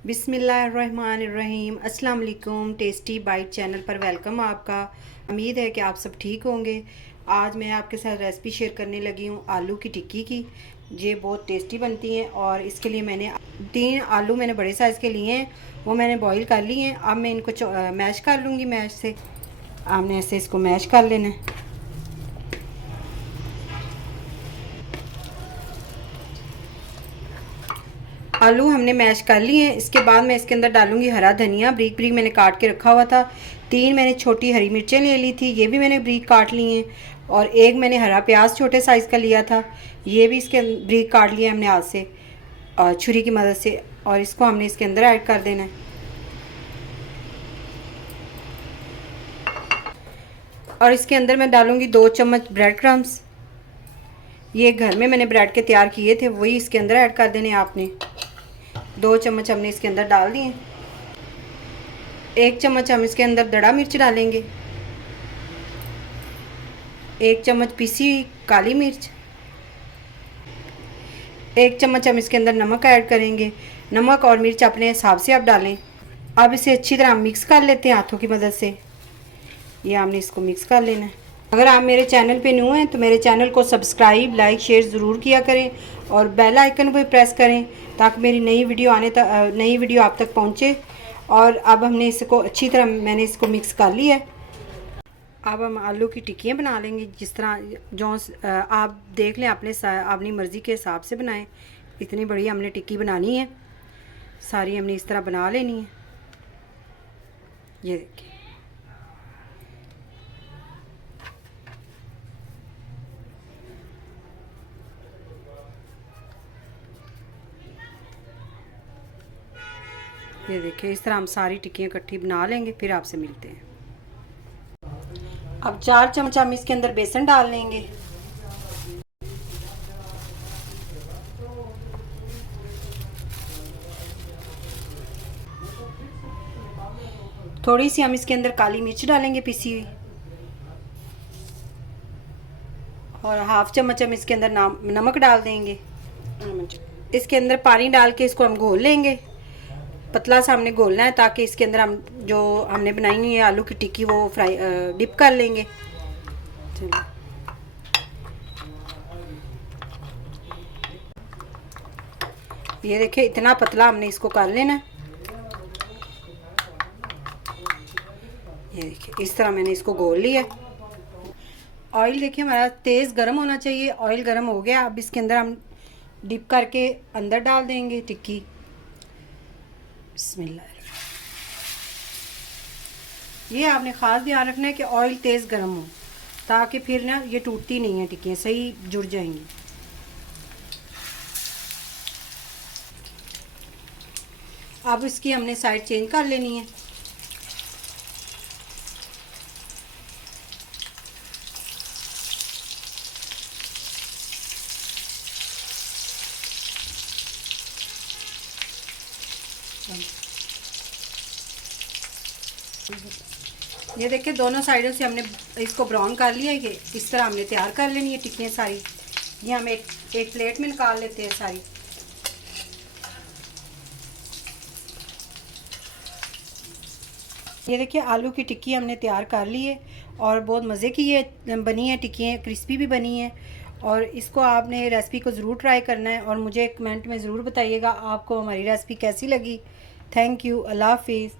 बिस्मिल्लाहिर्रहमानिर्रहीम। अस्सलाम वालेकुम। टेस्टी बाइट चैनल पर वेलकम आपका। उम्मीद है कि आप सब ठीक होंगे। आज मैं आपके साथ रेसिपी शेयर करने लगी हूँ आलू की टिक्की की। ये बहुत टेस्टी बनती हैं और इसके लिए मैंने 3 आलू मैंने बड़े साइज़ के लिए हैं, वो मैंने बॉईल कर लिए हैं। अब मैं इनको मैश कर लूँगी। मैश से आपने ऐसे इसको मैश कर लेना है। आलू हमने मैश कर लिए हैं। इसके बाद मैं इसके अंदर डालूंगी हरा धनिया, ब्रीक ब्रीक मैंने काट के रखा हुआ था। 3 मैंने छोटी हरी मिर्चें ले ली थी, ये भी मैंने ब्रीक काट ली हैं। और एक मैंने हरा प्याज छोटे साइज़ का लिया था, ये भी इसके ब्रीक काट लिया हमने हाथ से और छुरी की मदद से। और इसको हमने इसके अंदर ऐड कर देना है। और इसके अंदर मैं डालूंगी 2 चम्मच ब्रेड क्रम्स। ये घर में मैंने ब्रेड के तैयार किए थे, वही इसके अंदर ऐड कर देने आपने। 2 चम्मच हमने इसके अंदर डाल दिए। 1 चम्मच हम इसके अंदर दड़ा मिर्च डालेंगे। 1 चम्मच पीसी हुई काली मिर्च। 1 चम्मच हम इसके अंदर नमक ऐड करेंगे। नमक और मिर्च अपने हिसाब से आप डालें। अब इसे अच्छी तरह मिक्स कर लेते हैं हाथों की मदद से। ये हमने इसको मिक्स कर लेना है। अगर आप मेरे चैनल पे न्यू हैं तो मेरे चैनल को सब्सक्राइब, लाइक, शेयर ज़रूर किया करें और बेल आइकन पर प्रेस करें ताकि मेरी नई वीडियो आप तक पहुंचे। और अब हमने इसको अच्छी तरह मैंने इसको मिक्स कर लिया है। अब हम आलू की टिक्कियाँ बना लेंगे। जिस तरह जो आप देख लें, अपनी मर्ज़ी के हिसाब से बनाएं। इतनी बड़ी हमने टिक्की बनानी है, सारी हमने इस तरह बना लेनी है। ये देखिए, इस तरह हम सारी टिक्कियाँ इकट्ठी बना लेंगे, फिर आपसे मिलते हैं। अब 4 चम्मच हम इसके अंदर बेसन डाल लेंगे। थोड़ी सी हम इसके अंदर काली मिर्च डालेंगे पिसी हुई। और हाफ चम्मच हम इसके अंदर नमक डाल देंगे। इसके अंदर पानी डाल के इसको हम घोल लेंगे। पतला सा हमने घोलना है ताकि इसके अंदर हम जो हमने बनाई हुई है आलू की टिक्की वो फ्राई डिप कर लेंगे। ये देखिए, इतना पतला हमने इसको कर लेना है। ये देखिए, इस तरह मैंने इसको घोल लिया। ऑयल देखिए हमारा तेज़ गर्म होना चाहिए। ऑयल गर्म हो गया। अब इसके अंदर हम डिप करके अंदर डाल देंगे टिक्की। बिस्मिल्लाह। ये आपने ख़ास ध्यान रखना है कि ऑयल तेज़ गर्म हो ताकि फिर ना ये टूटती नहीं है, टिक्कियाँ सही जुड़ जाएंगी। अब इसकी हमने साइड चेंज कर लेनी है। ये देखिए, दोनों साइडों से हमने इसको ब्राउन कर लिया है। ये इस तरह हमने तैयार कर लेनी है टिक्कियाँ सारी। ये हम एक प्लेट में निकाल लेते हैं सारी। ये देखिए, आलू की टिक्की हमने तैयार कर ली है और बहुत मज़े की ये बनी है टिक्कियाँ, क्रिस्पी भी बनी है। और इसको आपने रेसिपी को ज़रूर ट्राई करना है और मुझे कमेंट में ज़रूर बताइएगा आपको हमारी रेसिपी कैसी लगी। Thank you. अल्लाह हाफिज़।